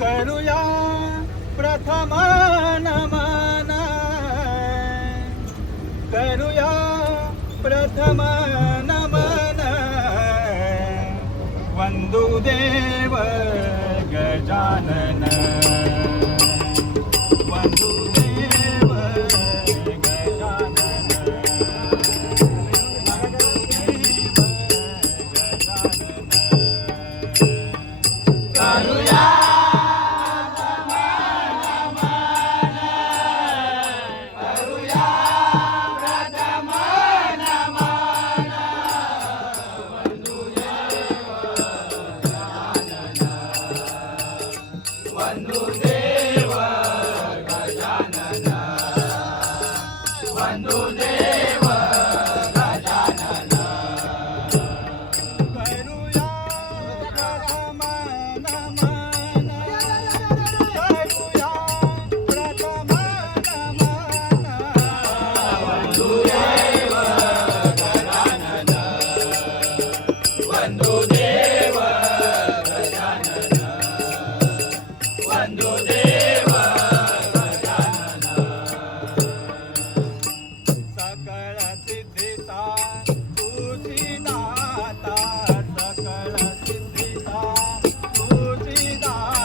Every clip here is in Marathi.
करूया प्रथम नमन करूया प्रथम नमन वन्दुदेव गजानन. ಬಂಧು ದೇವ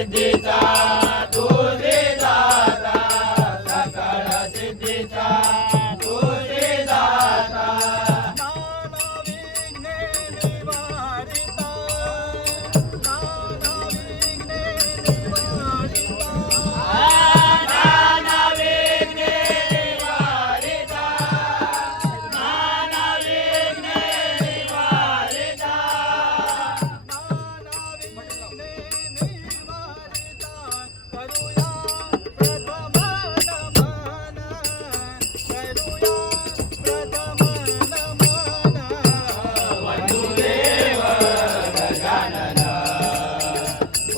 सिद्धिता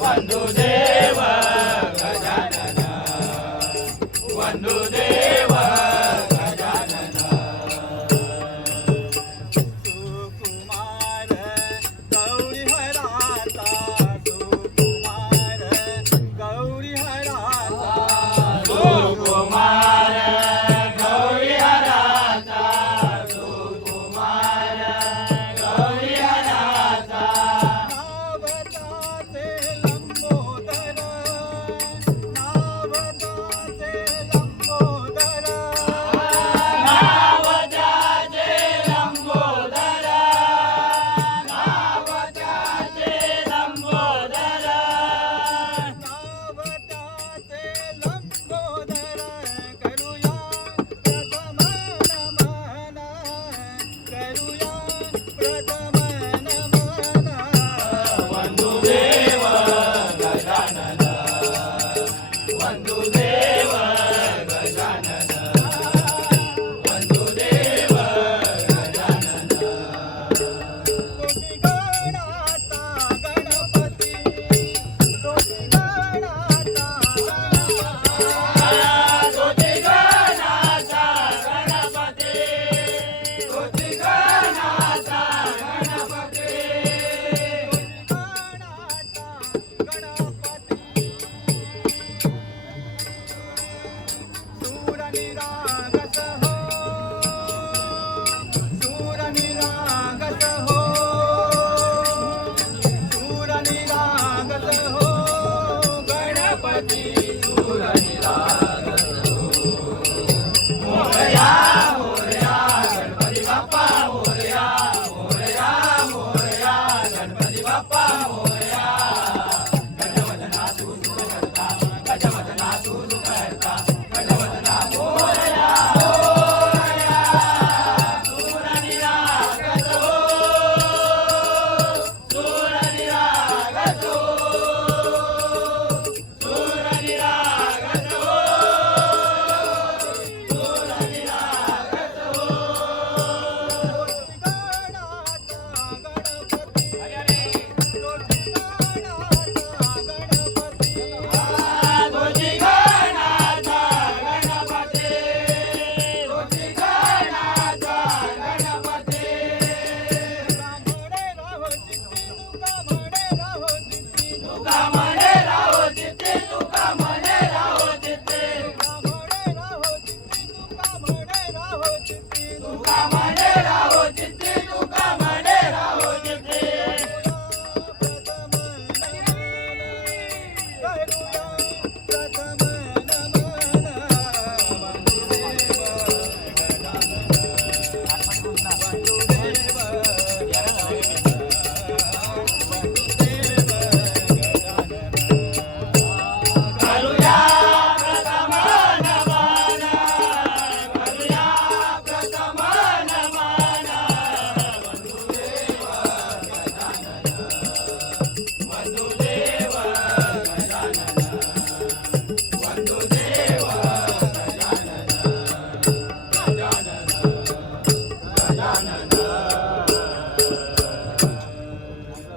ಒಂದು ದೇ Thank you.